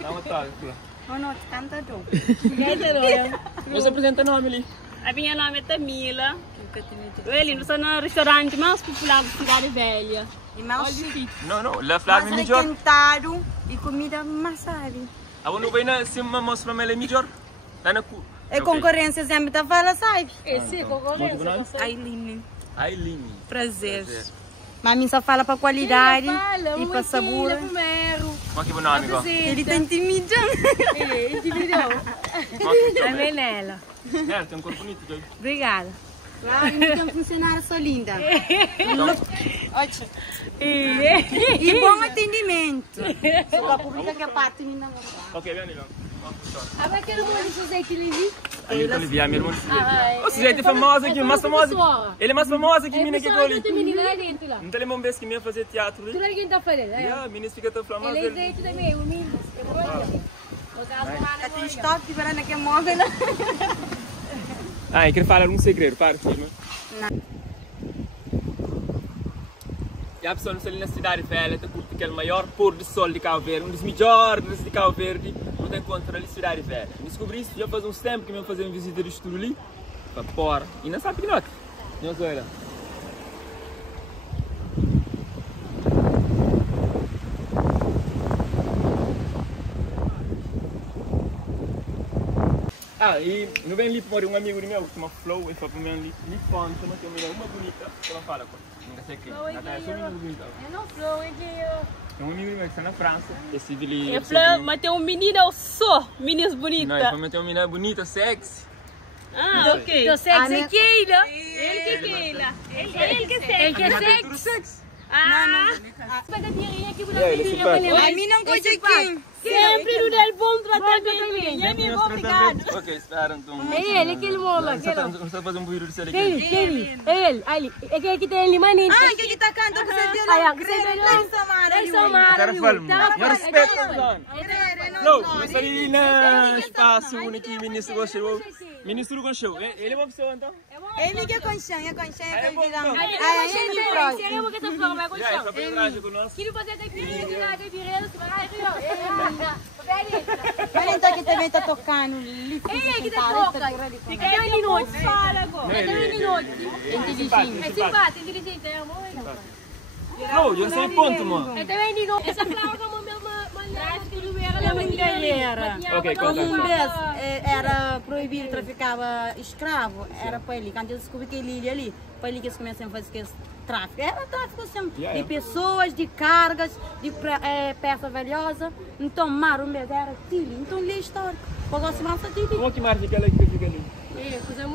Dá uma toque, filha. Não, canta tu. Você apresenta o nome ali. A minha nome é Tamila. Ele não está no restaurante mais popular da Cidade Velha. E mais chique. Não, lá Flávio é Mais melhor. requentado e comida mais sabe. A não vai na cima, mas para mim é melhor. Lá na cu. É concorrência sempre tá fala, sabe? Sim, concorrência. Aileen. Prazer. Mas a mim só fala para qualidade e para sabor. Qual que é o nome, igual? Ele tá intimidando. Ele intimidou. A Menela. É, tem um corpo bonito, Joy. Obrigada. Claro, então funcionária só linda. Ótimo. E bom atendimento. Só a pública que é parte ainda não. Ok, vem ali, Ah, mas aquele monte de Zé que ele viu? Aí eu Olivia, meu irmão. O sujeito é famoso aqui, mais famoso. Ele é mais famoso aqui, menina, que ali. Tem menina lá dentro lá. Não tem nenhuma vez que me ia fazer teatro ali. Tu não quem tá fazendo? Ah, menina fica tão famosa. Ele é jeito também, o menino. Tem estoque de verana que é móvel. Ah, eu quero falar um segredo, para, filho. E a pessoa não está ali na cidade velha, está curtindo aquele maior pôr do sol de Cabo Verde, um dos melhores de Cabo Verde, não encontra ali na cidade velha. Descobri isso já faz uns tempos que me fazer uma visita de estudo ali, para fora, e não sabe que não. Não sou ela. Ah, e não vem ali para um amigo meu que chama Flow, ele foi para mim ali, ponto, mas tem uma bonita, que ela fala, não sei o que, Natália, sou menino bonita. Eu não Flow, é que eu... Tem um amigo meu que está na França, esse dele... Eu falei, mas tem um menino, eu sou meninas bonitas. Não, ele tem uma menina bonita, sexy. Ah, ok. Então sexy é Keila. Ele que é Keila. Ele que é sexy. Ele que é sexy. Ah, mas a tirinha que você fez, A mim não gosta de quem? sempre no del bom tratamento. E amigo, obrigado. Ok, espera então. É ele, aquele mola. Não está fazendo um buído de série aqui. Ele. É ele que tem limaninho. Ah, que tá cantando que você viu? Ai, que você viu? O cara fala, eu respeito a Zona. Não, você ali no espaço, aqui, ministro gostou. Ministro gostou. Ele é uma pessoa então? Ele que é conchão, é virão. Queremos que essa forma vai Já, essa personagem conosco. Quero fazer até pirelho, se vai Ele então que também tá tocando. Ele que tá tocando. Fica aí minutos. Fala agora. Inteligente. É simpático, inteligente. É amor. Não, eu sei ponto, mano. É também de novo. Essa flauta é uma Ok, como um vez era proibido traficar escravo, era para ele. Quando eu descobri que ele ia ali, foi ele que eles começaram a fazer esse tráfico. Era tráfico assim, de pessoas, de cargas, de peça valiosa. Então, mar, um mês era Chile. Então, ele é histórico. Pagou se massa de Como que marca aquela que fica ali?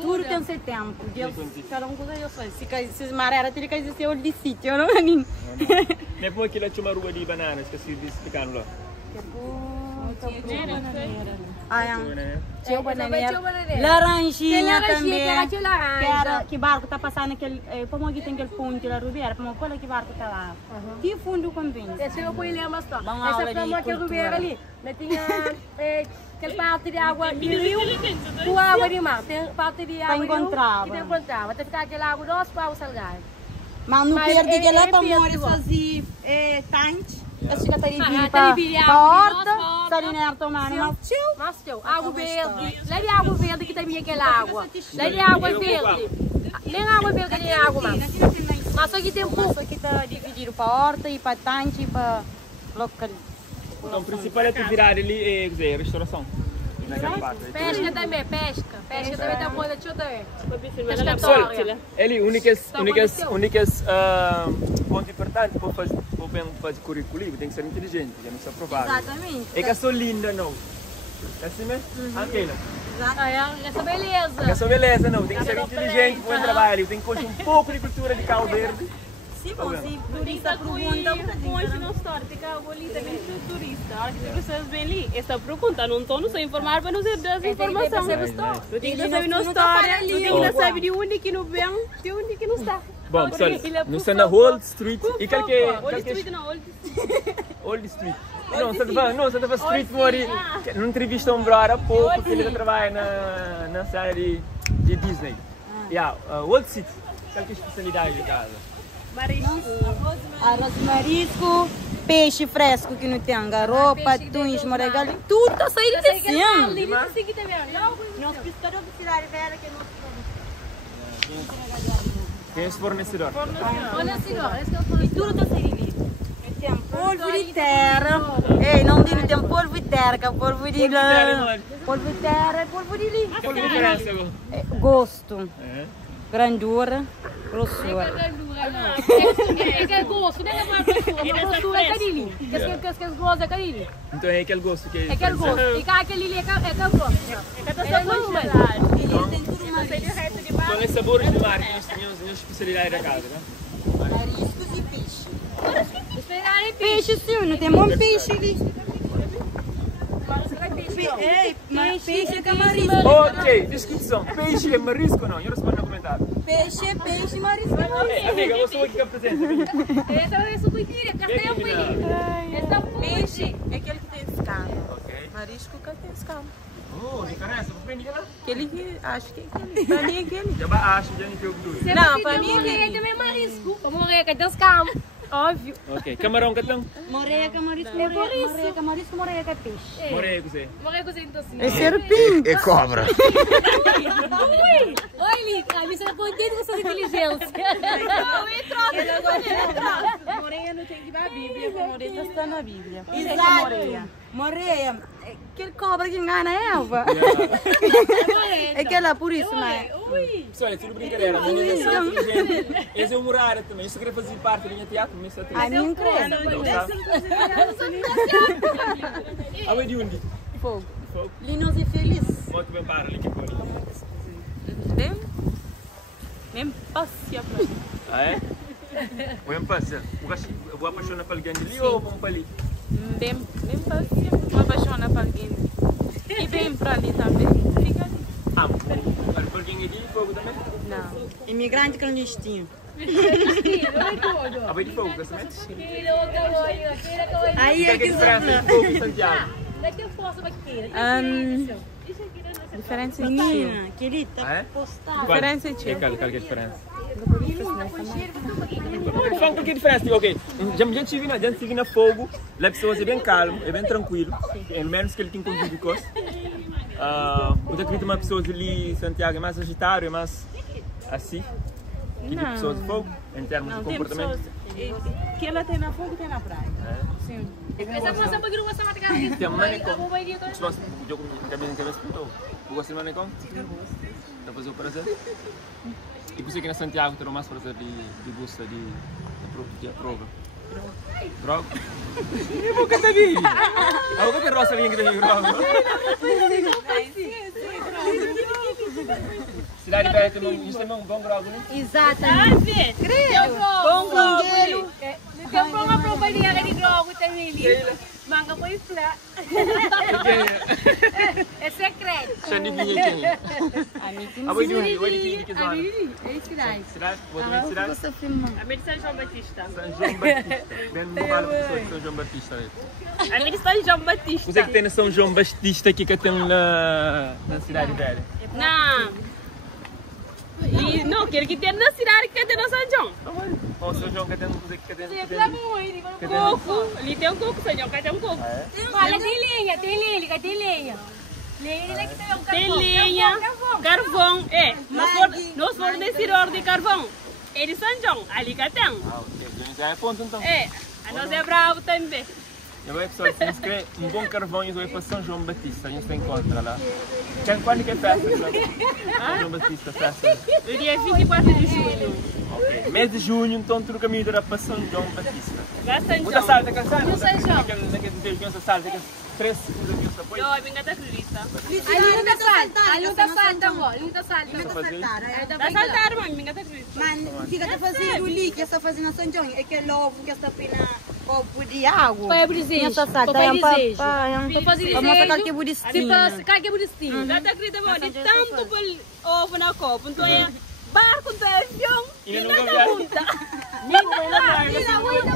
tudo tem seu tempo. Deus, cada um coisa eu sei. Se mar era, teria que existir olho de sítio, não é? Não é como aquilo tinha uma rua de bananas, esqueci de explicar lá. Tinha bananeira, laranjinha também, que barco tá passando aquele, como aqui tem aquele fundo da Rubeira, como qual que barco tá lá? Que fundo convence? Esse eu vou ler, mas só. Essa flama que Rubeira ali, tinha aquela parte de água de rio, com água de mar, tem parte de água de rio que tem encontrava, até ficar aquela água doce para o salgado. Mas não perde que lá para morrer fazer tanque. Eu fico até para a horta, está ali na tomar, mas tio, água verde, lá de água verde que também aquela água, lá de água verde, nem água verde nem água mais, mas só que tem pouco. Mas aqui está dividido para a horta e para tanque e para local. Então, o principal é tu virar ali, é restauração. Pesca também, pesca também tem coisa de pescatória. Ele, únicas ponto importante para fazer currículo, tem que ser inteligente, já não se aprovado. Exatamente. É que eu sou linda, não. É assim mesmo? Aquela. Essa beleza. Essa beleza, não. Tem que ser inteligente para o trabalho, tem que conhecer um pouco de cultura de Cabo Verde. Sim, bom, sim. Turista pergunta, Hoje não está, tem que ali também turista. A hora que as pessoas vêm ali, essa pergunta, não estou, não sou informar para não ser das informações. Não tem que saber na história, não tem que saber de onde que não vem, de onde que não está. Bom, pessoal, não está na Old Street e Old Street não, Old Street. Não, você estava Street Mori. Numa entrevista um brother há pouco, que ele trabalha na série de Disney. Old City, qual que é a especialidade de casa? Arroz de marisco, peixe fresco que não tem garopa, atum, moregal, tudo tá saindo de cima. Nós pescadores de cidade velha que nós Quem é esse fornecedor? e tudo tá saindo de tem polvo de terra. Ei, não digo tem polvo de terra, que é polvo de lã. Polvo de terra é polvo de lã. Qual é a diferença agora? Gosto, grandura, grossura. É que é gosto, não é gosto é aquele. Que é gosto é aquele. Então é aquele gosto que É aquele gosto. E cá aquele ali é que gosto. É gosto. Tem tudo mais. Então é sabores de mar que nós tínhamos a especialidade da casa, né? Mariscos e peixe. Peixe sim, não tem bom peixe ali. Peixe é marisco. Ok, descrição. Peixe é marisco ou não? Eu respondo no comentário. Peixe é peixe, marisco é marisco. Amiga, eu sou aqui que apresenta. Peixe é aquele que tem escama. Ok. Marisco que tem escama. Diferença. Vou pedir lá. Aquele que acho que é aquele. Pra mim é aquele. Já acho que já não tem o que tu. Não, pra mim é aquele. também é marisco. Vamos morrer, que tem os campos. Óbvio. Ok, camarão catão. Moreca, marisco, moreca, marisco, moreca é peixe. Morei com você. Morrer com você assim. É serpente. É cobra. Oi, Lica, me surpreendeu com suas inteligências. Moreia não tem que ir na Bíblia, Moreia está na Bíblia. Exato. Moreia, aquele cobra que engana a Elva. É aquela por isso, mas... Pessoal, é tudo brincadeira. Mas ninguém é inteligente. Esse é o Murara também. Isso queria fazer parte da minha teatro, mas só tem. A mim creio. A mãe de onde? Fogo. Fogo. Linus é feliz. Muito bem para ali que foi. Nem passeia pra mim. Ah, é? Bem passa. Eu vou apaixonar pelo alguém ali ou vamos para ali? Bem passeia. Me apaixona pra alguém. E bem pra ali também. Fica ali. Ah, para alguém ali fogo também? Não. Imigrante clandestino. A mãe de fogo, pensamento? Aí Qual é é a que diferença entre fogo e Santiago? Diferença de menina, querida, Ah, é? postar. Diferença de Qual é a diferença? Fala um pouquinho de diferença, ok? Já estive na fogo, lá a pessoa é bem calmo, é bem tranquilo, pelo menos que ele tem convívio com isso. Eu acredito que uma pessoa ali em Santiago é mais agitado, é mais assim, que de pessoas de fogo, em termos de comportamento. Que ela tem na fogo tem na praia. Sim. Tem um manicom. Eu também não escutou. Gosta de manicom? Para fazer o prazer? E por isso que na Santiago terá mais prazer de gosto de prova. Droga? E a boca da minha? A boca tem roça ali que tem droga. Cidade velha tem um bom droga, né? Exatamente. Credo. Bom gelo. Tem uma propaganda de droga também. Manga foi flá. É secreto. Xande vinha quem? A mãe de onde? Oi de que zona? É cidade. Cidade? Outra cidade? Você filma. A minha de São João Batista. São João Batista. Bem no fala pessoa de São João Batista. A minha de São João Batista. Você que tem na São João Batista aqui que tem na cidade velha? Não. E não, quero que tenha na cidade que tem na São João. Ó, São João que tem você que tem. Coco. Ali tem um coco, São João, que tem um coco. Olha, tem lenha, tem lenha. Lenha que tem um carvão. Tem lenha, carvão. Nós formos nesse ordem de carvão. É de São João, ali que tem. Ah, ok. Já é ponto então. A nós é bravo também. Eu vou pessoal, se inscreve um bom carvão e vai para São João Batista, a gente se encontra lá. Quando que é festa? São João Batista, festa. O dia 24 de julho. Ok. Mês de junho, então tudo caminho irá para São João Batista. Vai São Muita João. salta, cansado? No São João. Naquele tempo que essa salta, que 3 segundos que eu apoio. Não, me encanta Crista. Ali não tá salta, amor. Ali não tá salta. Tá saltando, mãe, me encanta Crista. Mas fica a fazer o li que está fazendo a São João. É que logo que está pina copo de água. Foi desejo. Essa salta Foi é desejo. para fazer mostrar desejo. que é budistinha. Tipo, que é budistinho. Já tá Crista, mãe, de tanto ovo na copa. Então é barco, então é avião. E E nunca nada viaja. junta.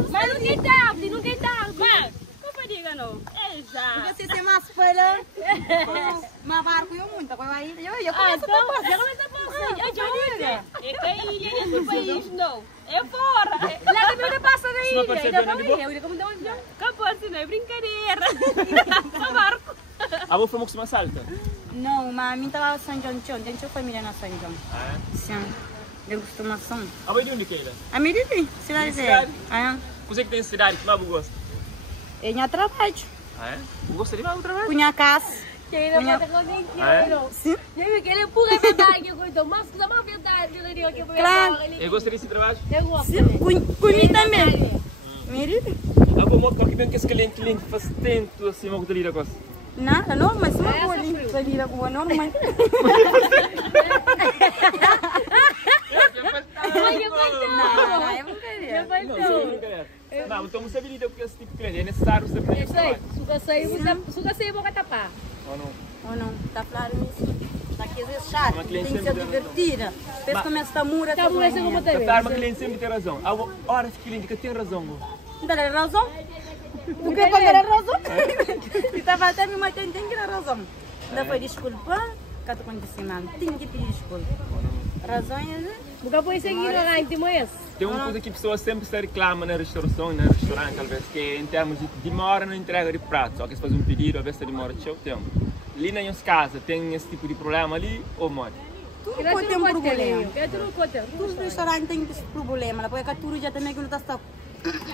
Mas não tem tarde, não tem tarde. Mas, como diga não? É já. Você tem mais folha. Mas barco eu muito. Agora aí eu começo a passar. É que a ilha desse país, não. É fora. se não aparecer bem de boa. Eu digo como dá um avião. Acabou assim, não é brincadeira. Só barco. A vou falar que você salta. Não, mas a minha estava em São João, tem sua família na São João. Ah, é? Sim, eu costumo São. A vai de onde que é? A minha de cidade Cidade? é. Você que tem cidade que mais gosta? Eu não trabalho. Ah, é? Você gosta de mais do trabalho? Cunha casa. Que ele não pode com Ah, Sim. Nem que ele pura verdade que eu cuido. Mas que uma verdade ele diria que eu vou Claro. Eu gostaria desse trabalho? Eu gosto. Sim, cunha também. Minha A vou mostrar que bem que esse cliente faz tanto assim, mas que lida com isso. nada, não, mas uma boa ali. Vai vir a boa, normal. Não, então você lida com esse tipo de cliente, é necessário você aprender Isso aí. Suga sair boca tapar. ou não? Ou não, está claro nisso. Está aqui a ver chato, Uma tem cliente que ser sempre divertida. Depois começa a mura. Tá bom, essa como A tem. arma cliente sempre tem razão. A hora esse cliente que tem razão. Não tem razão? O que para ter razão? Se estava até me matando, tem que ter razão. Ainda foi desculpa, que estou condicionando. Tem que pedir desculpa. Razões, Nunca foi seguir a gente, mas. Tem uma coisa que pessoas sempre se reclamam na restauração, no restaurante, talvez, que é em termos de demora na entrega de prato. Só que se faz um pedido, às vezes demora seu tempo. Ali na nossa casa tem esse tipo de problema ali ou morre? tudo pode ter um problema. Que tu não pode ter. Todos os restaurantes têm esse problema. Porque a tudo já também que não está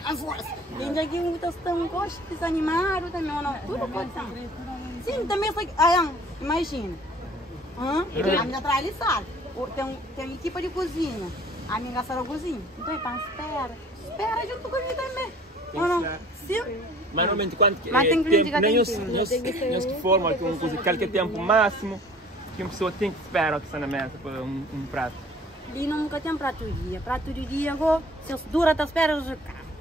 a força. Tem aqui um que está um gosto desanimado também, ou não? Tudo pode ser. Sim, também foi. Imagina. A minha atrás sabe. Tem equipe de cozinha. A minha gasta na cozinha. Então, espera. Espera junto comigo também. Ou não? Sim. Mas normalmente quando Mas tem cliente que tem nós que formam que uma coisa, qualquer tempo máximo que uma pessoa tem que esperar que está na mesa para um prato. E nunca tem prato do dia. Prato do dia, se dura, está espera,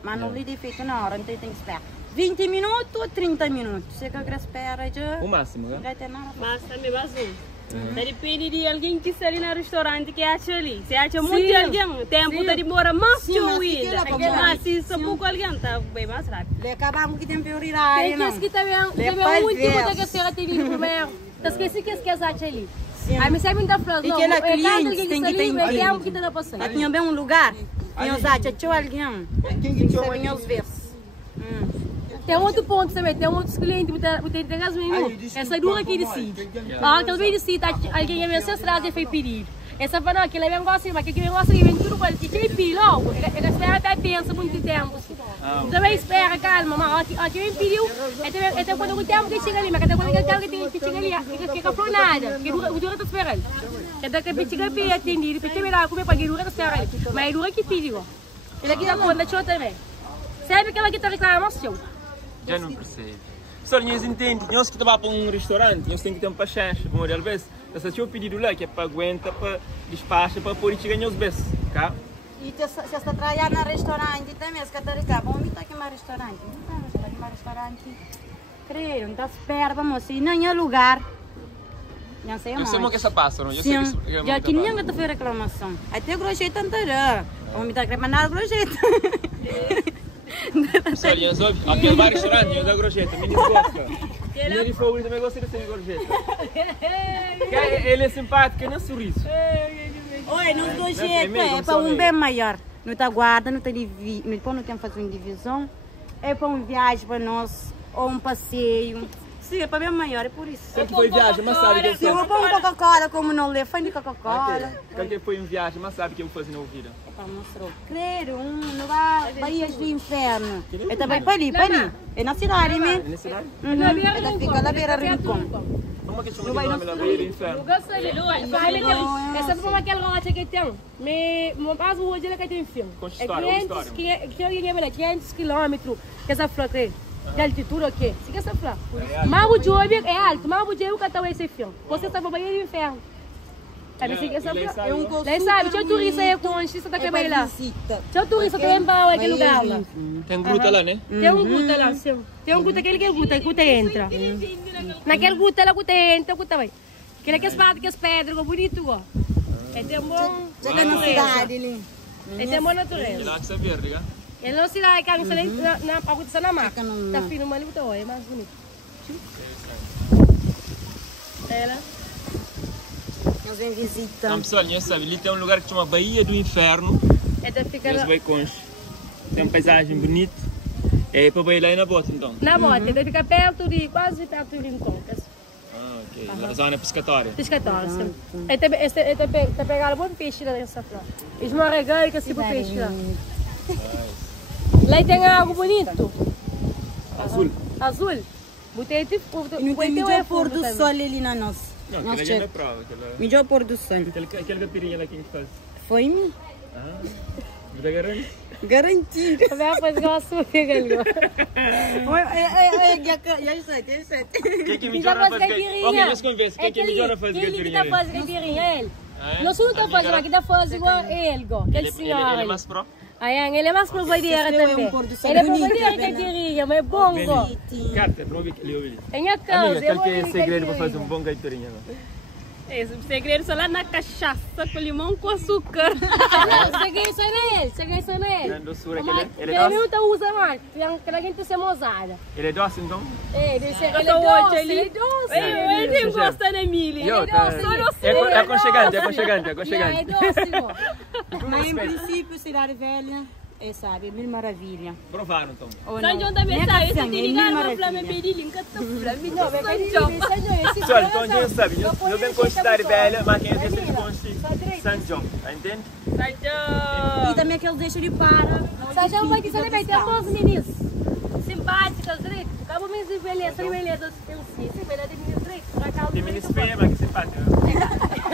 mas não lhe feito na hora, então tem que esperar. 20 minutos ou 30 minutos. Se que espera, já O máximo, né? não vai ter nada. Mas também mais um. Depende de alguém que está ali no restaurante que acha ali. Se acha muito alguém, o tempo está demora mais que o ida. Mas se só pouco alguém, está bem mais rápido. Le acabamos que tem prioridade, Tem não. que também Depois o último vê. da que a senhora tem ali primeiro. Tá esqueci que é ali. Sim. Aí me sabe muita frase. E Não, que ela é cliente cada tem que está ter ali, é cliente. tempo que está passando. Eu tinha bem um lugar, e eu já tinha alguém. Tem que saber os versos. Tem outro ponto também, tem outros clientes, tem gasolina. Essa dura aqui decide. Ah, aquele vem decide, alguém é ancestral já foi pedido. Essa vai não, aquele vem gosta, mas aquele vem gosta de vem tudo quase que pedido logo. Ele espera até pensa muito tempo. Também espera, calma, mas aqui vem pediu, até quando o tempo que chega ali, mas até quando o tempo que chega ali, que não nada, que o dura está esperando. Até que chega ali, atendido, porque também lá comer para que dura está esperando. Mas dura que pediu. Ele aqui dá conta, deixa eu também. Sabe que ela aqui está reclamando, Já não percebe. Pessoal, nós entendemos, nós que trabalhamos para um restaurante, nós temos que ter uma paciência, para uma vez. Essa tinha o pedido lá, que é para aguentar, para despachar, para pôr e chegar nos vezes, tá? E se está trabalhando no restaurante também, se está ligado, vamos estar aqui no restaurante. Não está aqui no restaurante. Creio, não está espera, vamos ir, não é lugar. Não sei Eu sei mais. que essa passa, não? Eu sei Sim, que já que ninguém está fazendo reclamação. Até grojeita anterior. Vamos estar reclamando grojeita. Pessoal, nós ouvimos, aqui no restaurante, nós da gorjeta, menino gosta. Minha favorita também gosta de ser gorjeta. Ele é simpático, é nem sorriso. Oi, nos gorjeta é para um bem maior. Não está guarda, não tem não tem fazer uma divisão. É para uma viagem para nós, ou um passeio. Sim, é para bem maior, é por isso. Sempre foi viagem, mas sabe que eu Se eu pôr Coca-Cola, como não lê, foi de Coca-Cola. Quando foi em viagem, mas sabe que eu vou fazer na ouvida. É para mostrar. Creio, não vai Baías do Inferno. É também para ali. É na cidade, né? É na cidade? Ela fica na beira do Rincon. Uma que chama de nome lá, Baía do Inferno. Essa foi aquela loja que tem. Mas hoje ele tem filme. Conta É história, outra 500 quilômetros que essa flor tem. De altitude, ok? Se que essa flor. Mas o jogo é alto, mas o jogo que esse filme. Você está no Baía do Inferno. Sabe, se que essa flor. É um gosto. Daí sabe, tinha turista aí com onde você tá querendo lá. Tinha turista que vem para aquele lugar lá. Tem gruta lá, né? Tem um guta lá, seu. Tem um guta, aquele que é guta entra. Naquele guta, lá guta entra, guta vai. Aquele que é pedra, bonito, ó. É tem bom. Chega na cidade ali. É tem bom natureza. Lá que você verde, né? Ele não se dá, cara, na agudeza na marca. Tá fino, mas ele é mais bonito. Ela. Nós vem visita. Então, pessoal, nós sabe, ali tem um lugar que chama Baía do Inferno. Ela fica Nós lá. vai conche. Tem uma paisagem bonita. É para bailar aí na bota então? Na bota, ele fica perto de, quase perto de Rincon. Ah, ok. Na zona pescatória. Pescatória, sim. Ele pegando bom peixe lá nessa flor. Eles vão regar e que tipo peixe lá. Lá tem algo bonito. Azul. Azul? Botei tipo... E não tem melhor pôr do sol ali na nossa. Não, aquela é prova. Melhor pôr do sol. Aquela capirinha lá quem faz? Foi mim. Ah, você garante? Garantido. Vai fazer uma surpresa ali. Já sei. Quem que melhor a fazer caipirinha? Ok, vamos conversar. Quem que melhor a fazer caipirinha? Quem que tá fazendo caipirinha? Ele. Nós não estamos fazendo aqui, está fazendo igual ele. Aquele senhor. Ele é mais pro? Aí, ele é mais provadeira também. Ele é provadeira de caipirinha, mas é bom. Carta, prova que ele ouve. É minha causa. Amiga, qual que é o segredo para fazer um bom caipirinha? Esse segredo só lá na cachaça com limão com açúcar. Não, segredo só nele. Segredo só nele. A doçura que ele é Ele doce? não usa mais. Aquela gente se mozada. Ele é doce então? Ele é doce. Ele nem gosta de milho. É aconchegante. É doce. Mas em princípio, Cidade Velha, sabe, mil maravilha. Provaram então. São João da mensagem, se te ligar uma flama pedir, nunca te flama. Não, vai São João. Olha, então ninguém sabe. Eu venho com Cidade Velha, mas quem é que conhece São João, entende? São E também aquele deixa de para. São João vai dizer bem, tem boas meninas. Simpáticas, ricas. Acabou mesmo de beleza eu sim. Sim, beleza de meninas ricas. Pra cá, Tem meninas feias, mas que simpática.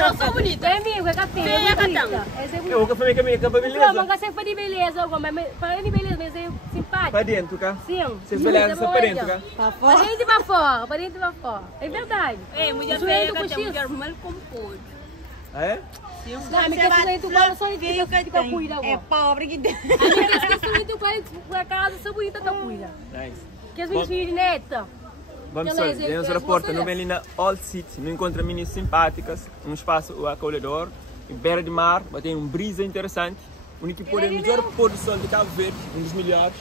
Eu sou bonita. É amigo, é capim. É catão. Eu vou fazer minha capa Não, beleza. mas você foi de beleza, mas para de beleza, mas é simpático. Para dentro, cá? Sim. Vocês olharam só para dentro, cá? Para Para fora. dentro e para fora, para dentro e para fora. É verdade. É, mulher Isso feia, é do catão, cochicho. mulher mal compor. Ah, é? Não, me quer tu qual só Veio que fica cuida é agora. pobre que tem. Me tu por casa, sou bonita que cuida. Nice. Que as minhas filhas neta. Vamos só, temos a porta no Belina Old City, não encontra meninas simpáticas, um espaço acolhedor, em beira de mar, tem um brisa interessante, onde que pode o melhor pôr do sol de Cabo Verde, um dos melhores.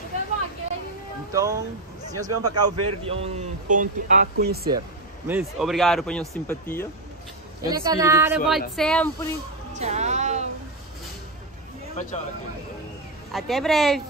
Então, se nós vamos para Cabo Verde, é um ponto a conhecer. Mas obrigado pela sua simpatia. Ele é canário, volte sempre. Tchau. Tchau. Até breve.